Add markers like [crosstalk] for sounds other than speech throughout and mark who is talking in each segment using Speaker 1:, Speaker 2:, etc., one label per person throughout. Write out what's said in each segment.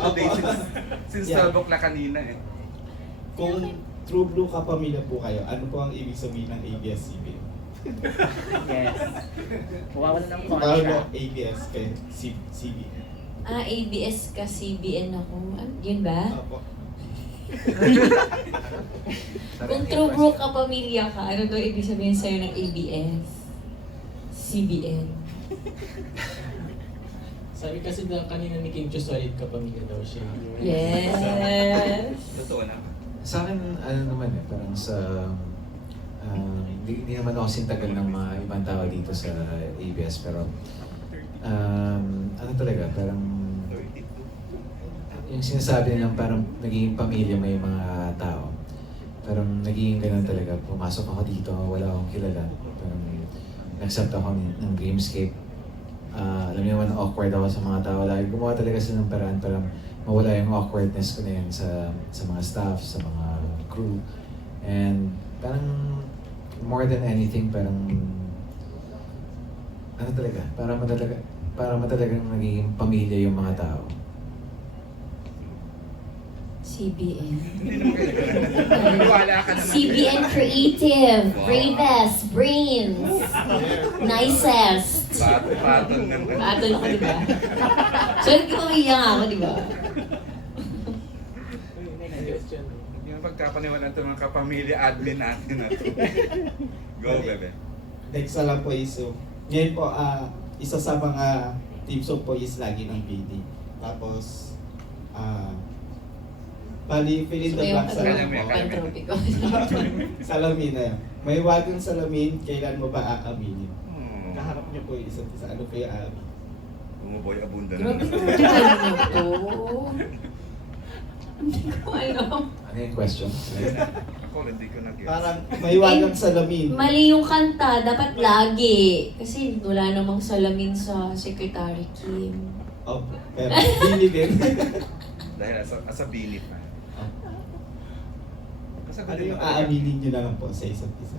Speaker 1: yung update since, since yeah. na kanina eh.
Speaker 2: Kung True Blue kapamilya po kayo, ano po ang ibig sabihin ng ABS-CBN?
Speaker 3: yes. Wala ng contract.
Speaker 2: Tawag mo ano ka? ABS kay CBN.
Speaker 4: Ah, ABS ka CBN ako. Ano Yun ba? Apo. [laughs] [laughs] Kung true blue [laughs] ka, pamilya ka, ano daw ibig sabihin sa'yo ng ABS? CBN. [laughs]
Speaker 2: Sabi kasi na kanina ni Kim Chiu, solid kapamilya daw siya.
Speaker 4: Yes!
Speaker 1: Totoo [laughs] na.
Speaker 2: Sa akin, ano naman eh, parang sa... Uh, hindi uh, naman ako sintagal ng mga ibang tao dito sa ABS, pero... Um, ano talaga, parang yung sinasabi nilang parang nagiging pamilya may mga tao. Parang nagiging ganun talaga. Pumasok ako dito, wala akong kilala. Parang nagsabta ako ng, ng Dreamscape uh, alam niyo naman, awkward ako sa mga tao. Lagi gumawa talaga sa ng paraan para mawala yung awkwardness ko na yun sa, sa mga staff, sa mga crew. And parang more than anything, parang ano talaga, para matalaga, para matalaga ng magiging pamilya yung mga tao.
Speaker 4: CBN. [laughs] [laughs] [laughs] CBN Creative, wow. Bravest, Brains, [laughs] Nicest.
Speaker 1: Pattern, pattern ng
Speaker 4: diba? so, hindi [laughs] ko iya nga ako, <Ma -ato> diba?
Speaker 1: Yung pagkapaniwala ito ng kapamilya admin natin na [laughs]
Speaker 2: Go, Bally, bebe. Thanks na lang po, Isu. Ngayon po, uh, isa sa mga teams of po lagi ng PD. Tapos, ah, uh, Bali, fill in so, the blank sa Salamin na yan. May wagon salamin, kailan mo ba aaminin? niyo po isa't sa Ano kaya Abby?
Speaker 1: Umuboy abunda boy Grabe yung
Speaker 4: Hindi ko alam.
Speaker 2: Ano yung question? Ako, hindi ko nag-guess. Parang may wagang salamin.
Speaker 4: [laughs] Mali yung kanta, dapat Mali. lagi. Kasi wala namang salamin sa Secretary Kim.
Speaker 2: Oh, pero hindi [laughs] din.
Speaker 1: [laughs] Dahil asa, asa bilip na. Oh.
Speaker 2: Ano kaya, yung aaminin nyo na lang po sa isa't isa?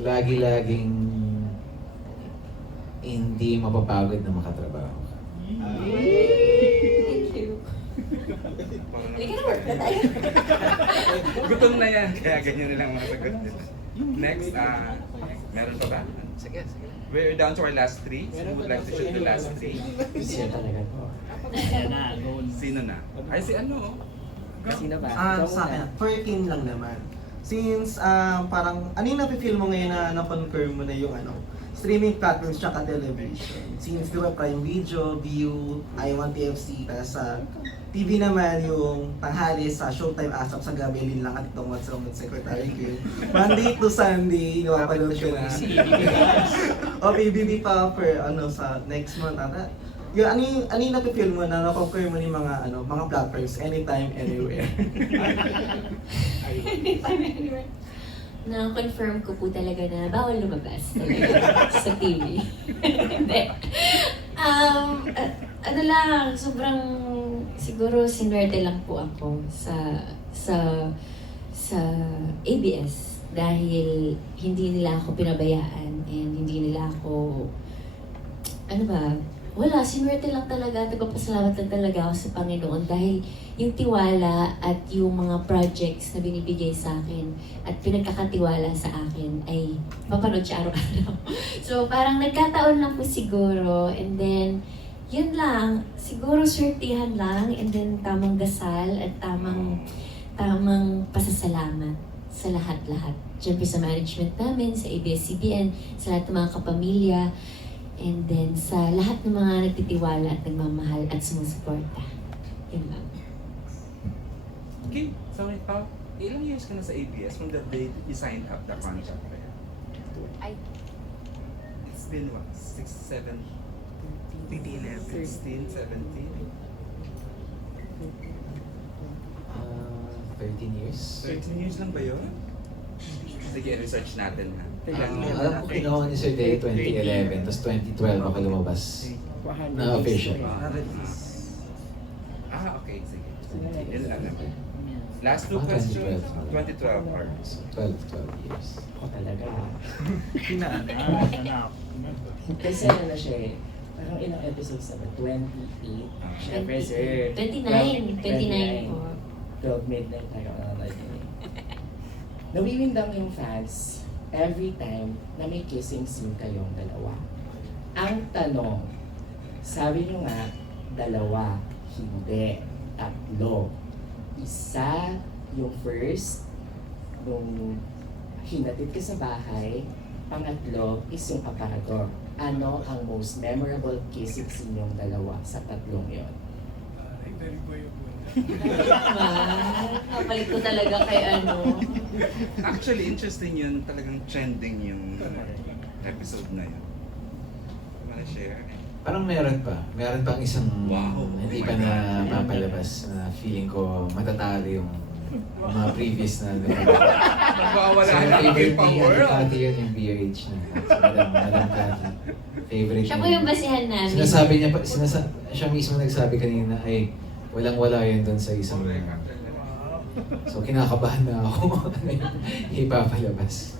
Speaker 2: lagi-laging hindi mapapagod na makatrabaho. Yay!
Speaker 4: Uh, Thank you. Hindi ka na work
Speaker 1: na na yan. Kaya ganyan nilang masagot. Next, uh, meron pa ba? Sige, sige. We're down to our last three. Who would like to shoot the last three? Siya talaga po. Sino na? Ay, si ano?
Speaker 3: Sino uh,
Speaker 2: ba? sa akin. Perking lang naman since um, parang ano na feel mo ngayon na na-confirm mo na yung ano streaming platforms tsaka television since di ba Prime Video, View, I1 TFC kasi sa TV naman yung tanghali sa uh, Showtime Asap sa gabi din lang at itong what's wrong with Secretary Q Monday to Sunday yung mapanood ko na o PBB pa for ano sa next month ata uh, yung ano yung ano yung napipil mo na na-confirm mo ni na mga ano mga platforms anytime anywhere [laughs]
Speaker 4: na-confirm ko po talaga na bawal lumabas [laughs] sa TV. Hindi. [laughs] um, uh, ano lang, sobrang siguro sinerte lang po ako sa sa sa ABS dahil hindi nila ako pinabayaan and hindi nila ako ano ba, wala, sinwerte lang talaga, nagpapasalamat lang talaga ako sa Panginoon dahil yung tiwala at yung mga projects na binibigay sa akin at pinagkakatiwala sa akin ay papanood siya araw-araw. [laughs] so parang nagkataon lang po siguro and then yun lang, siguro swertihan lang and then tamang gasal at tamang tamang pasasalamat sa lahat-lahat. Siyempre -lahat. sa management namin, sa ABS-CBN, sa lahat ng mga kapamilya. And then sa lahat ng mga nagtitiwala at nagmamahal at sumusuporta. In love.
Speaker 1: Okay. So, may pa. Uh, ilang years ka na sa ABS from the day you signed up the contract? I... It's been what? Six, seven? 15,
Speaker 2: 16, 17? Uh, 13 years.
Speaker 1: 13 years lang ba yun? [laughs] Sige, research natin ha.
Speaker 2: Uh, Talag alam ko na kinuha ni Sir Day 2011, 2011 tapos 2012 ako lumabas na official.
Speaker 1: Ah, okay. Sige. Last two questions. 2012 or? So,
Speaker 2: 12, 12 years.
Speaker 3: Ako oh, talaga. Kinaanap. [laughs] [laughs] Kasi ano na siya eh. Parang ilang episodes na ba? 28?
Speaker 4: 29! 29 po.
Speaker 3: 12 midnight tayo. Nawiwindang yung fans every time na may kissing scene kayong dalawa. Ang tanong, sabi nyo nga, dalawa, hindi, tatlo. Isa, yung first, nung hinatid ka sa bahay, pangatlo is yung aparador. Ano ang most memorable kissing scene yung dalawa sa tatlong yon?
Speaker 1: Uh, you, boy, boy.
Speaker 4: [laughs] [laughs] ay, pwede ko yung Kapalit ko talaga kay ano. [laughs]
Speaker 1: Actually, interesting yun. Talagang trending yung uh, episode na yun.
Speaker 2: Wala share. Parang meron pa. Meron pang pa isang wow. hindi pa God. na yeah. mapalabas na feeling ko matatali yung mga previous na
Speaker 1: Nagwawala
Speaker 2: na ng aking power. Ano kati yun yung BOH na. So, Alam ka. Favorite. Siya
Speaker 4: po yung basihan namin.
Speaker 2: Sinasabi niya pa, sinas siya mismo nagsabi kanina ay hey, walang wala yun doon sa isang... Oh, [laughs] so kinakabahan na ako. Ipapalabas.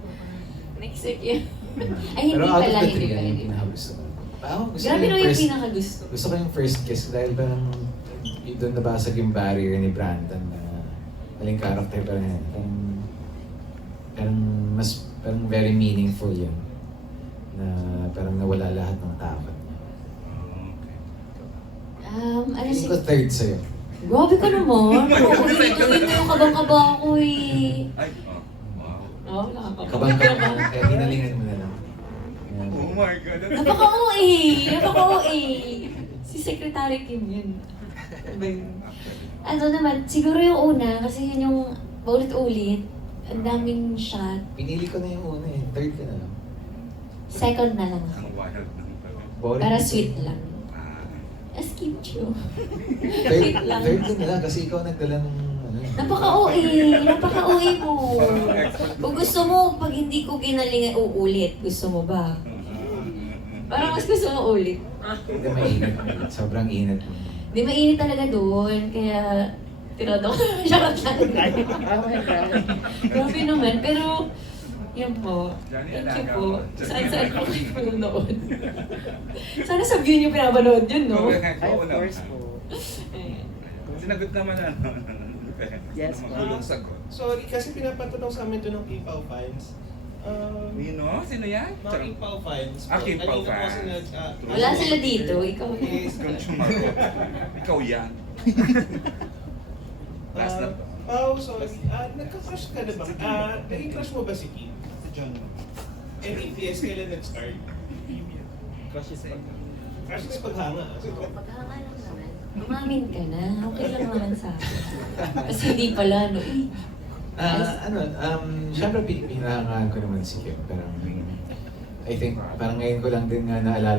Speaker 4: [laughs] Next week yun. Yeah. [laughs] ay, hindi Pero pala. Pero out of
Speaker 2: the three, hindi, hindi. yung pinakagusto Gusto, oh, gusto
Speaker 4: Grabe no, yung, yung, yung pinaka -gusto. first, pinakagusto.
Speaker 2: Gusto ko yung first kiss dahil parang doon nabasag yung barrier ni Brandon na maling karakter pa rin. Parang, parang, mas, parang very meaningful yun. Na parang nawala lahat ng takot. Okay.
Speaker 4: Um, ano si...
Speaker 2: Ito third sa'yo.
Speaker 4: Grabe ka naman. Uwi ko yung [laughs] kabang-kaba ako eh. Ay, oh.
Speaker 2: Wow. Oh, kabang-kaba. Eh, inalingan mo na lang.
Speaker 1: Oh my God.
Speaker 4: Napaka-OA. Napaka-OA. Si Secretary Kim yun. Ano naman, siguro yung una, kasi yun yung paulit-ulit. Ang daming shot.
Speaker 2: Pinili ko na yung una eh. Third ka na lang.
Speaker 4: Second na lang. Ang Para sweet lang as cute you.
Speaker 2: Third, [laughs] lang. third lang kasi ikaw nagdala ng
Speaker 4: Napaka-uwi! Ano, Napaka-uwi [laughs] napaka po! Kung gusto mo, pag hindi ko ginalingan, uulit. Gusto mo ba? Parang mas gusto mo ulit.
Speaker 2: Hindi [laughs] mainit. Sobrang init mo.
Speaker 4: Hindi mainit talaga doon. Kaya... Tirado ko. Siya lang lang. Grabe naman. Pero... Yun po. Thank you Janine po. Saan saan po kayo panonood? Sana sabihin yung niyo pinapanood yun, no? [laughs] okay, <I paula>. [laughs] Ay, of course po.
Speaker 1: Sinagot naman na.
Speaker 4: [laughs] yes po. Magulong uh,
Speaker 1: sagot. Sorry, kasi pinapatanong sa amin ito ng PayPal Finds. Um,
Speaker 2: you know? Sino yan?
Speaker 1: Mga Kimpaw Fines.
Speaker 2: Ah, Kimpaw Fines.
Speaker 4: Uh, Wala po. sila dito. Ikaw yan. Okay. [laughs] <Is Groucho
Speaker 2: Marco. laughs> [laughs] Ikaw yan.
Speaker 1: [laughs] uh, Last uh, na. Oh, sorry. Uh, uh yeah. Nagka-crush ka na ba? Uh, Nagka-crush mo ba si Kim? dyan. Any PSK elements are crushes pag Crushes paghanga. Paghanga
Speaker 4: lang naman. Umamin ka na. Okay lang naman sa akin. Kasi hindi pala, no? eh.
Speaker 2: ano, um, syempre, pinahangaan ko naman si Kim, Parang, I think, parang ngayon ko lang din nga na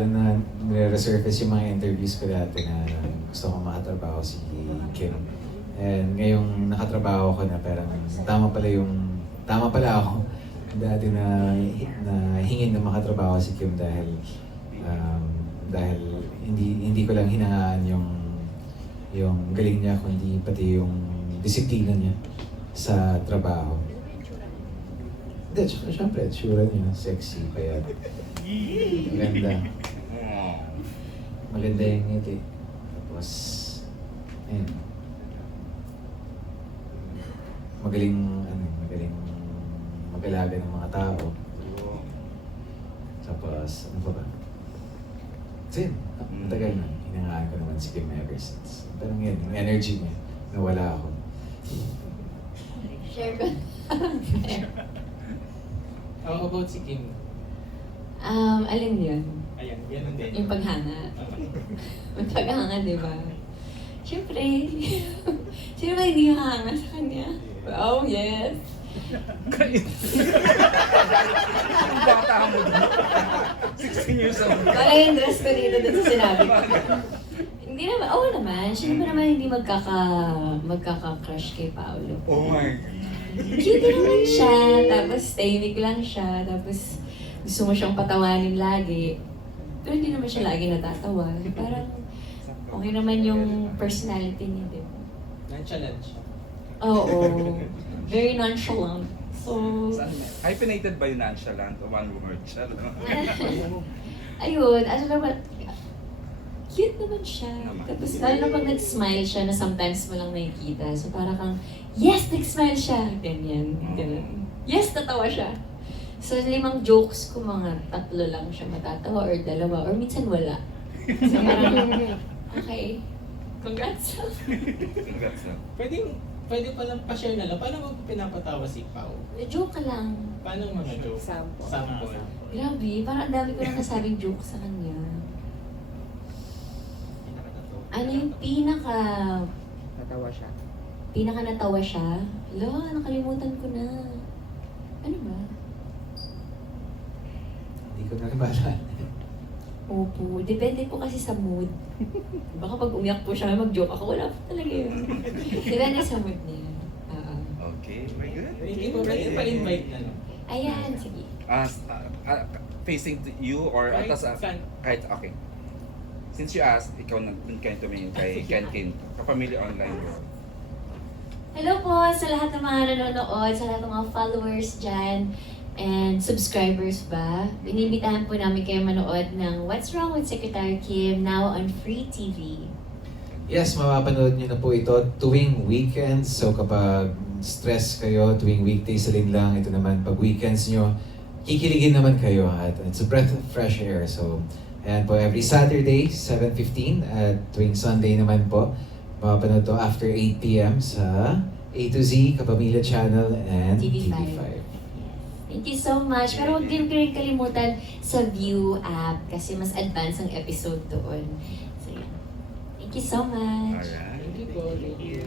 Speaker 2: nire-resurface yung mga interviews ko dati na gusto ko makatrabaho si Kim. And ngayong nakatrabaho ko na parang tama pala yung, tama pala ako dati na, na hingin ng makatrabaho si Kim dahil um, dahil hindi hindi ko lang hinahaan yung yung galing niya kundi pati yung disiplina niya sa trabaho. Ay, hindi, sy syempre, syempre tsura niya, sexy, kaya [laughs] maganda. Maganda yung ngiti. Tapos, ayun. Magaling pagkalaga ng mga tao. Tapos, ano pa ba? Sin, matagal na. Hinangaan ko naman si Kim ever since. Pero ngayon, yung energy niya, nawala ako. Share ko.
Speaker 1: How about si Kim?
Speaker 4: Um, alin yun?
Speaker 1: Ayan, yan ang din.
Speaker 4: Yung paghanga. Yung paghanga, di ba? Siyempre. Sino ba hindi hanga sa kanya? Oh, yes.
Speaker 1: Ang bata mo doon. 16 years old.
Speaker 4: Wala [laughs] yung dress ko dito doon sinabi ko. [laughs] hindi naman, oo oh, naman. Siya naman naman hindi magkaka, magkaka-crush kay Paolo.
Speaker 1: Oh my God.
Speaker 4: Cute [laughs] <Hindi, laughs> naman siya, tapos tahimik lang siya, tapos gusto mo siyang patawanin lagi. Pero hindi naman siya lagi natatawa. Parang okay naman yung personality niya, di ba? challenge. Oo. Oh, oh. [laughs] very nonchalant. So,
Speaker 1: hyphenated by nonchalant one word siya?
Speaker 4: Ayun, ano naman, cute naman siya. Tapos lalo naman nag-smile siya na sometimes mo lang nakikita. So para kang, yes, nag-smile siya! Ganyan. Yes, tatawa siya. So limang jokes ko, mga tatlo lang siya matatawa or dalawa or minsan wala. So parang, okay. Congrats. Congrats.
Speaker 1: Pwedeng pwede pa lang pa-share na lang. Paano mo pinapatawa si Pao?
Speaker 4: Na joke ka lang.
Speaker 1: Paano mga joke? Example. Sample. Sample.
Speaker 4: Grabe, parang dami ko lang nasabing [laughs] joke sa kanya. Ano yung pinaka... Natawa siya. Pinaka natawa siya? Lo, nakalimutan ko na. Ano ba? Hindi ko na Opo. Depende po kasi sa mood. Baka pag umiyak po siya, mag-joke ako, wala po talaga yun. Depende [laughs] sa mood niya. Uh-huh.
Speaker 1: Okay. My good. Hindi okay. po okay. pwede pa invite na okay. lang.
Speaker 4: Ayan, okay. sige.
Speaker 1: Ah, uh, uh, facing you or kahit right. atas uh, kahit right. okay since you asked ikaw na din kay to me kay [laughs] Kentin family online bro.
Speaker 4: Hello po sa so lahat ng mga nanonood, sa so lahat ng mga followers dyan and subscribers ba? Inimitahan po namin kayo manood ng What's Wrong with Secretary Kim now on free TV.
Speaker 2: Yes, mapapanood niyo na po ito tuwing weekends. So kapag stress kayo, tuwing weekdays alin lang, ito naman pag weekends nyo, kikiligin naman kayo. At it's a breath of fresh air. So, ayan po, every Saturday, 7.15, at tuwing Sunday naman po, mapapanood to after 8 p.m. sa A to Z, Kapamilya Channel, and TV5. TV5.
Speaker 4: Thank you so much. Pero huwag din kayo kalimutan sa View app kasi mas advanced ang episode doon. So, yeah. Thank you so much. Alright. Thank you, Paul.